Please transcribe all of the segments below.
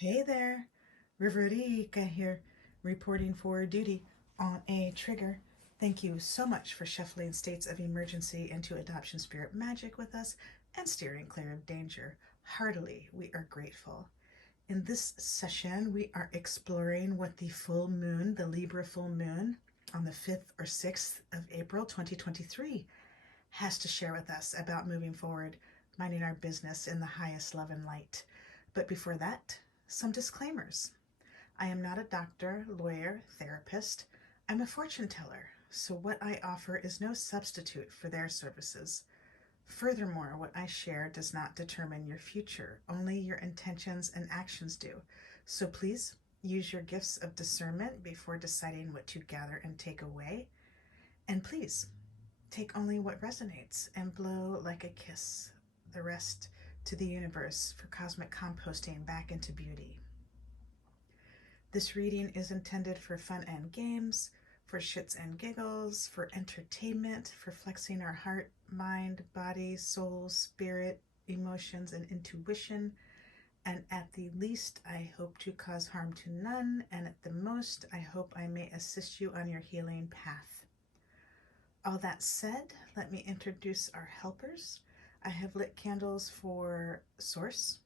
Hey there, Riverica here, reporting for duty on a trigger. Thank you so much for shuffling states of emergency into adoption spirit magic with us and steering clear of danger. Heartily, we are grateful. In this session, we are exploring what the full moon, the Libra full moon, on the 5th or 6th of April 2023 has to share with us about moving forward, minding our business in the highest love and light. But before that, some disclaimers. I am not a doctor, lawyer, therapist. I'm a fortune teller, so what I offer is no substitute for their services. Furthermore, what I share does not determine your future, only your intentions and actions do. So please use your gifts of discernment before deciding what to gather and take away. And please take only what resonates and blow like a kiss the rest to the universe for cosmic composting back into beauty. This reading is intended for fun and games, for shits and giggles, for entertainment, for flexing our heart, mind, body, soul, spirit, emotions, and intuition. And at the least, I hope to cause harm to none, and at the most, I hope I may assist you on your healing path. All that said, let me introduce our helpers. I have lit candles for Source,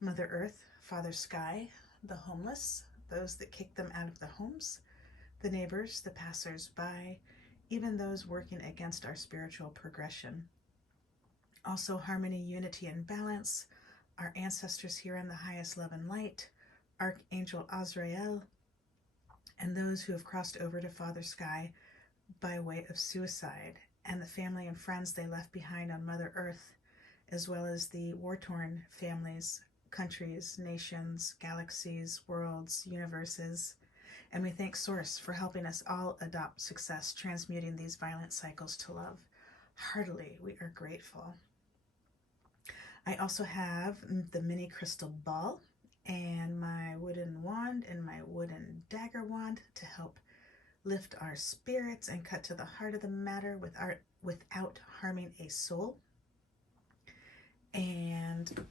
Mother Earth, Father Sky, the homeless, those that kick them out of the homes, the neighbors, the passers-by, even those working against our spiritual progression. Also harmony, unity, and balance, our ancestors here in the highest love and light, Archangel Azrael, and those who have crossed over to Father Sky by way of suicide, and the family and friends they left behind on Mother Earth, as well as the war-torn families, countries, nations, galaxies, worlds, universes. And we thank Source for helping us all adopt success, transmuting these violent cycles to love. Heartily, we are grateful. I also have the mini crystal ball and my wooden wand and my wooden dagger wand to help lift our spirits and cut to the heart of the matter without harming a soul. And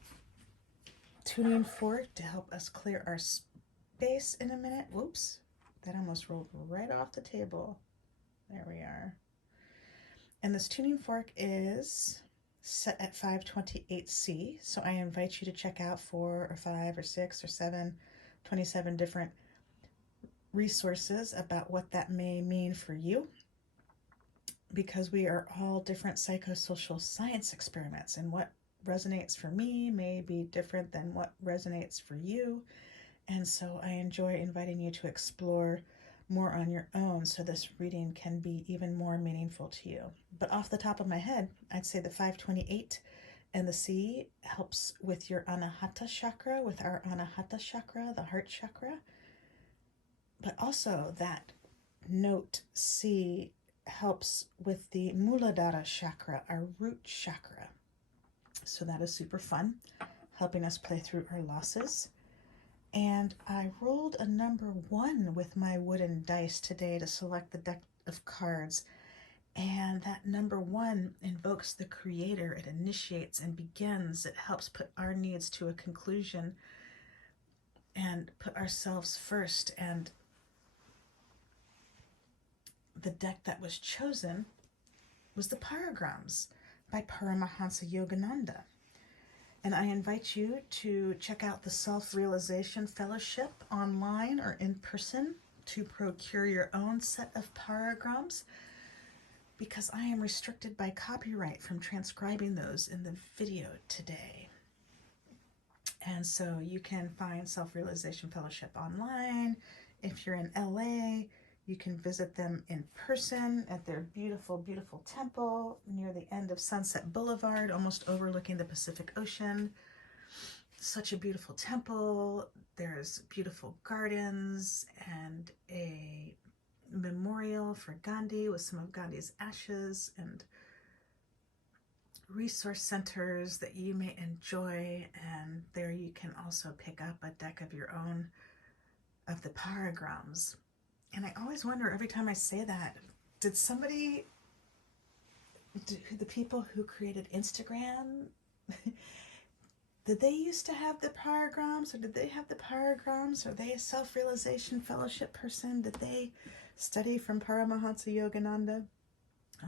tuning fork to help us clear our space in a minute. Whoops, that almost rolled right off the table. There we are. And this tuning fork is set at 528C, so I invite you to check out 4 or 5 or 6 or 7, 27 different resources about what that may mean for you, because we are all different psychosocial science experiments, and what resonates for me may be different than what resonates for you. And so I enjoy inviting you to explore more on your own so this reading can be even more meaningful to you. But off the top of my head, I'd say the 528 and the C helps with your Anahata chakra, with our Anahata chakra, the heart chakra. But also that note C helps with the Muladhara chakra, our root chakra. So that is super fun, helping us play through our losses. And I rolled a number 1 with my wooden dice today to select the deck of cards. And that number 1 invokes the creator. It initiates and begins. It helps put our needs to a conclusion and put ourselves first. And the deck that was chosen was the Paragrams by Paramahansa Yogananda. And I invite you to check out the Self-Realization Fellowship online or in person to procure your own set of paragrams, because I am restricted by copyright from transcribing those in the video today. And so you can find Self-Realization Fellowship online. If you're in LA, you can visit them in person at their beautiful, beautiful temple near the end of Sunset Boulevard, almost overlooking the Pacific Ocean. Such a beautiful temple. There's beautiful gardens and a memorial for Gandhi with some of Gandhi's ashes, and resource centers that you may enjoy. And there you can also pick up a deck of your own of the paragrams. And I always wonder every time I say that, did the people who created Instagram, did they used to have the paragrams, or did they have the paragrams? Are they a self-realization fellowship person? Did they study from Paramahansa Yogananda?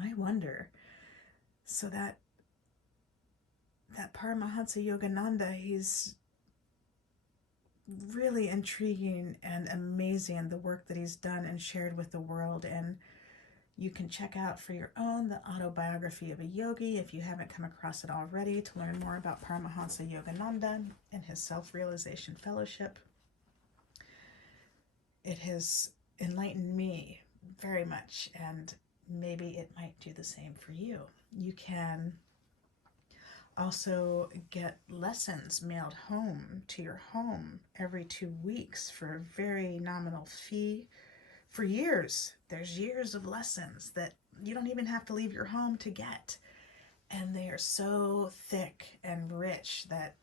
I wonder. So that Paramahansa Yogananda, he's really intriguing and amazing, the work that he's done and shared with the world. And you can check out for your own the Autobiography of a Yogi if you haven't come across it already, to learn more about Paramahansa Yogananda and his Self-Realization Fellowship. It has enlightened me very much, and maybe it might do the same for you. You can also get lessons mailed home to your home every 2 weeks for a very nominal fee. For years, there's years of lessons that you don't even have to leave your home to get. And they are so thick and rich that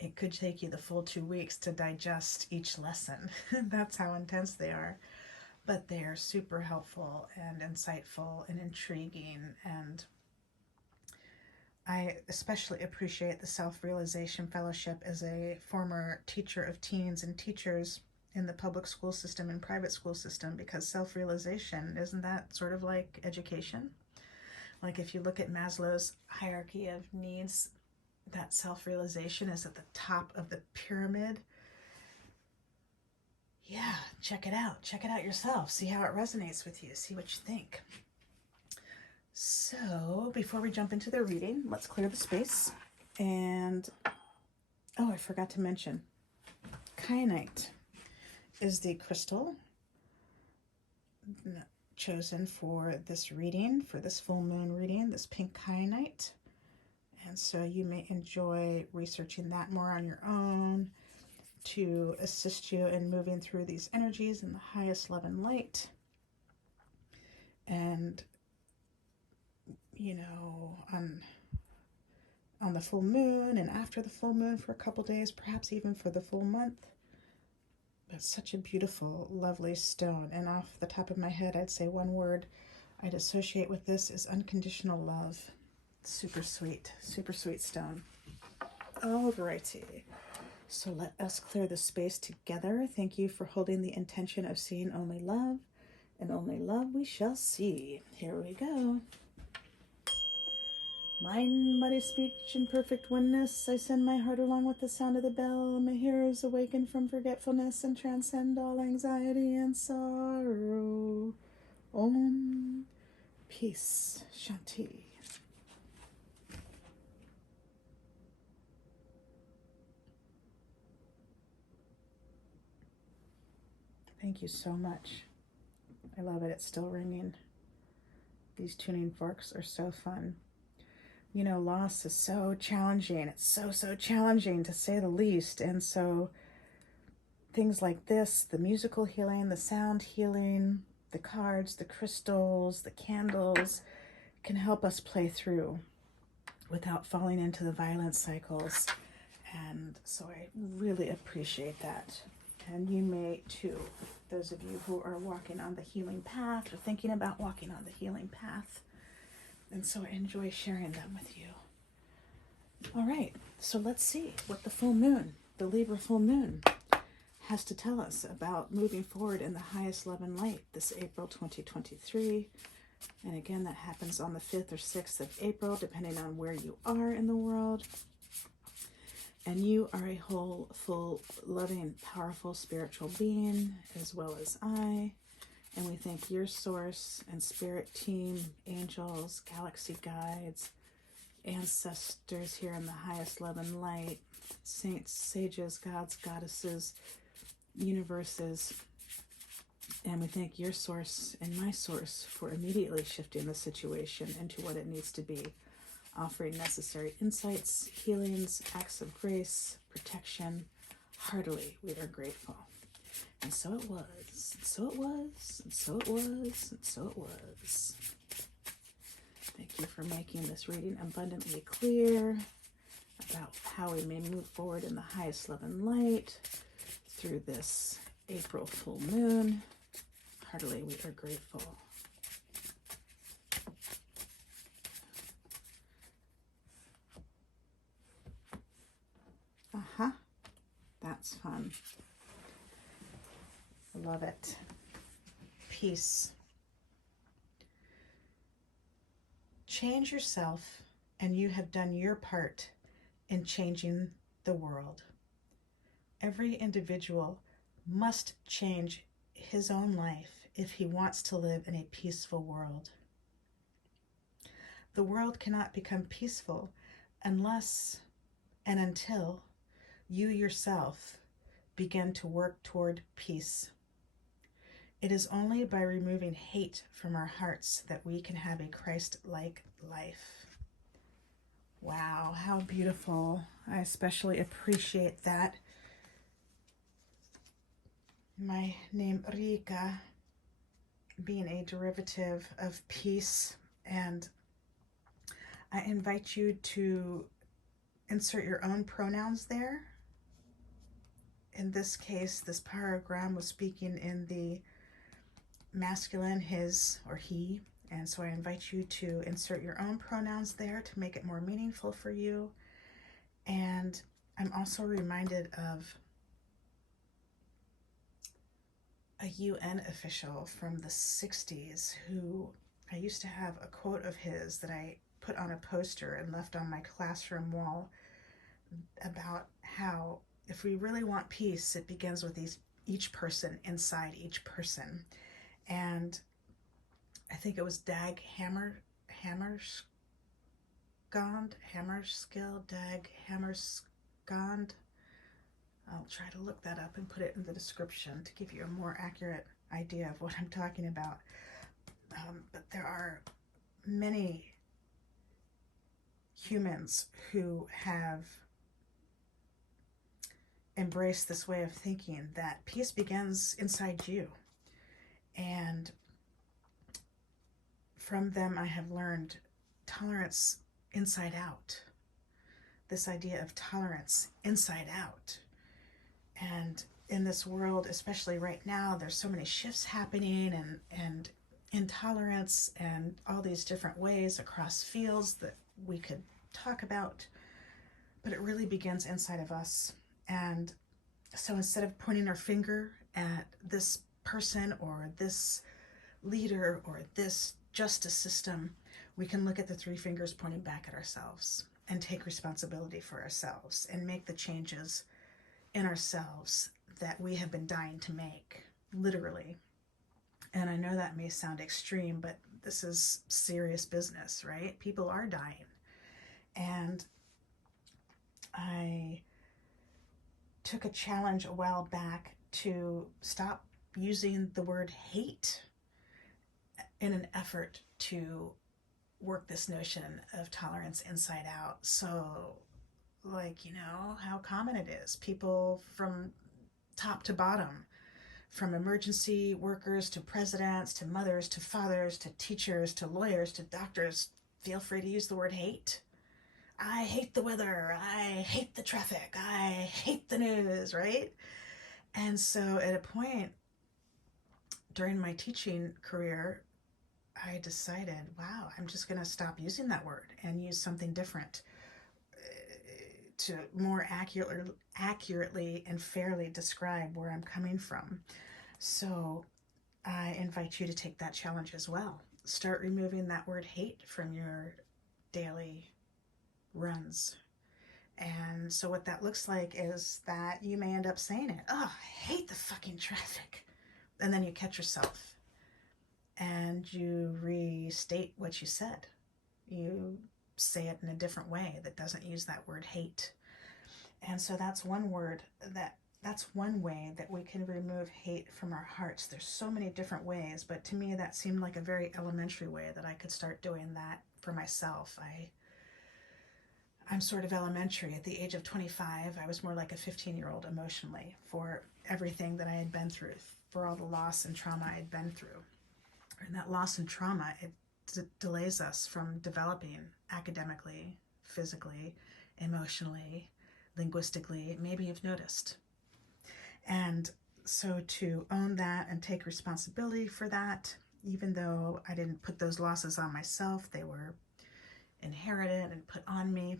it could take you the full 2 weeks to digest each lesson. That's how intense they are. But they are super helpful and insightful and intriguing. And I especially appreciate the Self-Realization Fellowship as a former teacher of teens and teachers in the public school system and private school system, because self-realization, isn't that sort of like education? Like if you look at Maslow's hierarchy of needs, that self-realization is at the top of the pyramid. Yeah, check it out. Check it out yourself. See how it resonates with you. See what you think. So before we jump into the reading, let's clear the space. And, oh, I forgot to mention, kyanite is the crystal chosen for this reading, for this full moon reading, this pink kyanite. And so you may enjoy researching that more on your own to assist you in moving through these energies in the highest love and light. And, you know, on the full moon and after the full moon for a couple days, perhaps even for the full month. But such a beautiful, lovely stone. And off the top of my head, I'd say one word I'd associate with this is unconditional love. Super sweet stone. Alrighty. So let us clear the space together. Thank you for holding the intention of seeing only love, and only love we shall see. Here we go. Mind, body, speech, in perfect oneness, I send my heart along with the sound of the bell. My hearers awaken from forgetfulness and transcend all anxiety and sorrow. Om. Peace. Shanti. Thank you so much. I love it. It's still ringing. These tuning forks are so fun. You know, loss is so challenging. It's so challenging, to say the least. And so things like this, the musical healing, the sound healing, the cards, the crystals, the candles, can help us play through without falling into the violent cycles. And so I really appreciate that. And you may too, those of you who are walking on the healing path or thinking about walking on the healing path. And so I enjoy sharing them with you. All right, so let's see what the full moon, the Libra full moon, has to tell us about moving forward in the highest love and light this April 2023. And again, that happens on the 5th or 6th of April, depending on where you are in the world. And you are a whole, full, loving, powerful spiritual being, as well as I. And we thank your source and spirit team, angels, galaxy guides, ancestors here in the highest love and light, saints, sages, gods, goddesses, universes. And we thank your source and my source for immediately shifting the situation into what it needs to be, offering necessary insights, healings, acts of grace, protection. Heartily, we are grateful. And so it was, and so it was, and so it was, and so it was. Thank you for making this reading abundantly clear about how we may move forward in the highest love and light through this April full moon. Heartily, we are grateful. Uh-huh. That's fun. Love it. Peace. Change yourself, and you have done your part in changing the world. Every individual must change his own life if he wants to live in a peaceful world. The world cannot become peaceful unless and until you yourself begin to work toward peace. It is only by removing hate from our hearts that we can have a Christ-like life. Wow, how beautiful. I especially appreciate that. My name, Rika, being a derivative of peace, and I invite you to insert your own pronouns there. In this case, this paragram was speaking in the masculine, his or he, and so I invite you to insert your own pronouns there to make it more meaningful for you. And I'm also reminded of a UN official from the 60s who I used to have a quote of his that I put on a poster and left on my classroom wall about how if we really want peace, it begins with each person inside each person. And I think it was Dag Hammarskjöld, Dag Hammarskjöld. I'll try to look that up and put it in the description to give you a more accurate idea of what I'm talking about. But there are many humans who have embraced this way of thinking that peace begins inside you. And from them, I have learned tolerance inside out. This idea of tolerance inside out. And in this world, especially right now, there's so many shifts happening and intolerance and all these different ways across fields that we could talk about. But it really begins inside of us. And so instead of pointing our finger at this person or this leader or this justice system, we can look at the three fingers pointing back at ourselves and take responsibility for ourselves and make the changes in ourselves that we have been dying to make, literally. And I know that may sound extreme, but this is serious business, right? People are dying. And I took a challenge a while back to stop using the word hate in an effort to work this notion of tolerance inside out. So, like, you know, how common it is. People from top to bottom, from emergency workers to presidents, to mothers, to fathers, to teachers, to lawyers, to doctors, feel free to use the word hate. I hate the weather. I hate the traffic. I hate the news, right? And so at a point during my teaching career, I decided, wow, I'm just going to stop using that word and use something different to more accurately and fairly describe where I'm coming from. So I invite you to take that challenge as well. Start removing that word hate from your daily runs. And so what that looks like is that you may end up saying it. Oh, I hate the fucking traffic. And then you catch yourself and you restate what you said. You say it in a different way that doesn't use that word hate. And so that's one way that we can remove hate from our hearts. There's so many different ways, but to me that seemed like a very elementary way that I could start doing that for myself. I'm sort of elementary. At the age of 25, I was more like a 15-year-old emotionally for everything that I had been through, for all the loss and trauma I had been through. And that loss and trauma, it delays us from developing academically, physically, emotionally, linguistically. Maybe you've noticed. And so to own that and take responsibility for that, even though I didn't put those losses on myself, they were inherited and put on me,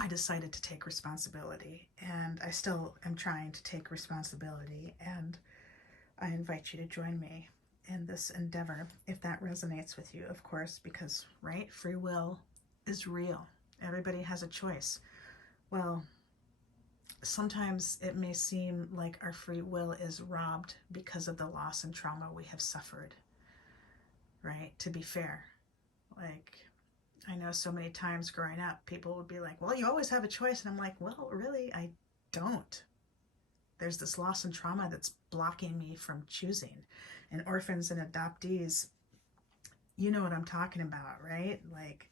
I decided to take responsibility, and I still am trying to take responsibility, and I invite you to join me in this endeavor if that resonates with you, of course, because, right, free will is real. Everybody has a choice. Well, sometimes it may seem like our free will is robbed because of the loss and trauma we have suffered, right? To be fair, like, I know so many times growing up, people would be like, well, you always have a choice. And I'm like, well, really, I don't. There's this loss and trauma that's blocking me from choosing. And orphans and adoptees, you know what I'm talking about, right? Like,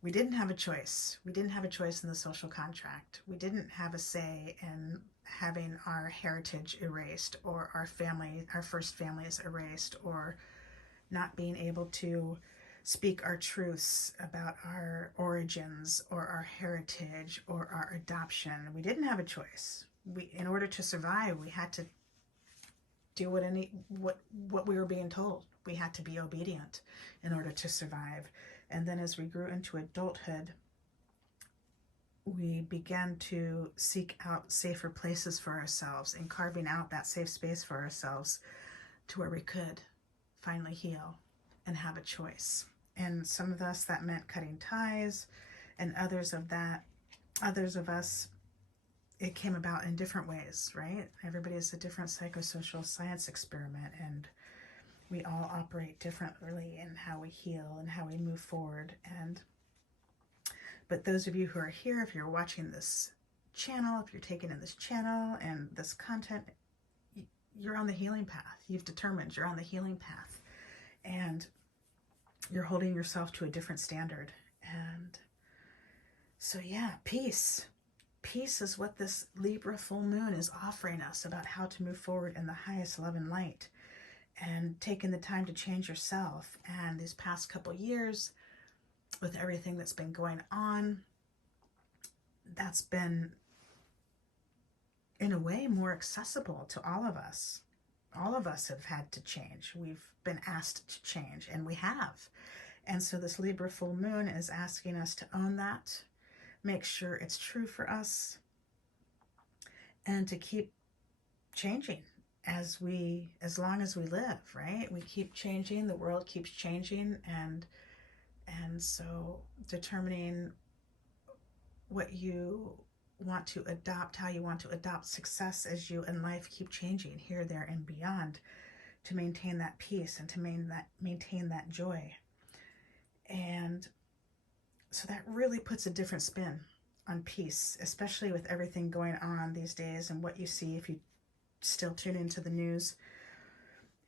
we didn't have a choice. We didn't have a choice in the social contract. We didn't have a say in having our heritage erased, or our family, our first families erased, or not being able to speak our truths about our origins or our heritage or our adoption. We didn't have a choice. In order to survive, we had to do what we were being told. We had to be obedient in order to survive. And then as we grew into adulthood, we began to seek out safer places for ourselves and carving out that safe space for ourselves to where we could finally heal and have a choice. And some of us, that meant cutting ties, and others of us, it came about in different ways, right? Everybody is a different psychosocial science experiment, and we all operate differently in how we heal and how we move forward. But those of you who are here, if you're watching this channel, if you're taking in this channel and this content, you're on the healing path. You've determined you're on the healing path, and you're holding yourself to a different standard. And so, yeah, peace. Peace is what this Libra full moon is offering us about how to move forward in the highest love and light, and taking the time to change yourself. And these past couple years, with everything that's been going on, that's been, in a way, more accessible to all of us. All of us have had to change. We've been asked to change, and we have. And so this Libra full moon is asking us to own that, make sure it's true for us, and to keep changing as long as we live, right? We keep changing, the world keeps changing, and so determining what you want to adopt, how you want to adopt success as you in life keep changing here, there, and beyond, to maintain that peace and to maintain that joy. And so that really puts a different spin on peace, especially with everything going on these days and what you see if you still tune into the news,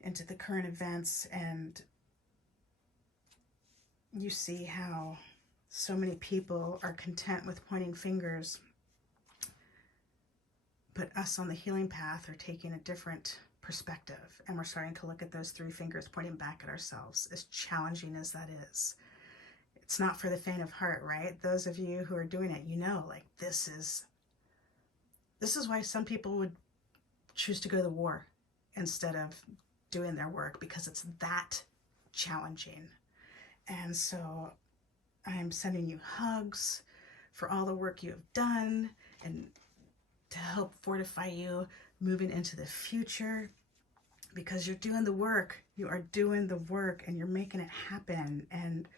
into the current events, and you see how so many people are content with pointing fingers, but us on the healing path are taking a different perspective, and we're starting to look at those three fingers pointing back at ourselves, as challenging as that is. It's not for the faint of heart, right? Those of you who are doing it, you know, like, this is why some people would choose to go to war instead of doing their work, because it's that challenging. And so I'm sending you hugs for all the work you have done, and to help fortify you moving into the future, because you're doing the work. You are doing the work, and you're making it happen. And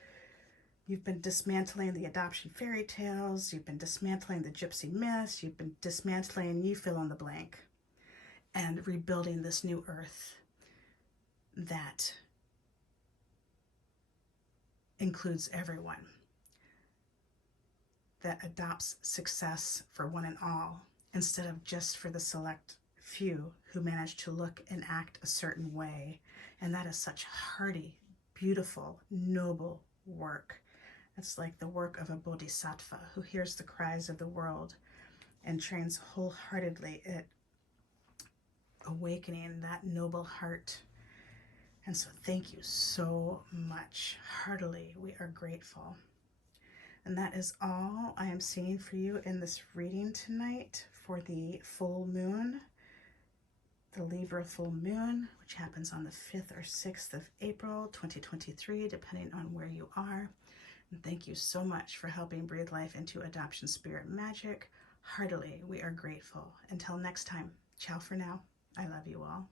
you've been dismantling the adoption fairy tales. You've been dismantling the gypsy myths. You've been dismantling, you fill in the blank, and rebuilding this new earth that includes everyone, that adopts success for one and all, instead of just for the select few who manage to look and act a certain way. And that is such hardy, beautiful, noble work. It's like the work of a bodhisattva who hears the cries of the world and trains wholeheartedly at awakening that noble heart. And so thank you so much. Heartily, we are grateful. And that is all I am seeing for you in this reading tonight for the full moon, the Libra full moon, which happens on the 5th or 6th of April, 2023, depending on where you are. And thank you so much for helping breathe life into adoption spirit magic. Heartily, we are grateful. Until next time, ciao for now. I love you all.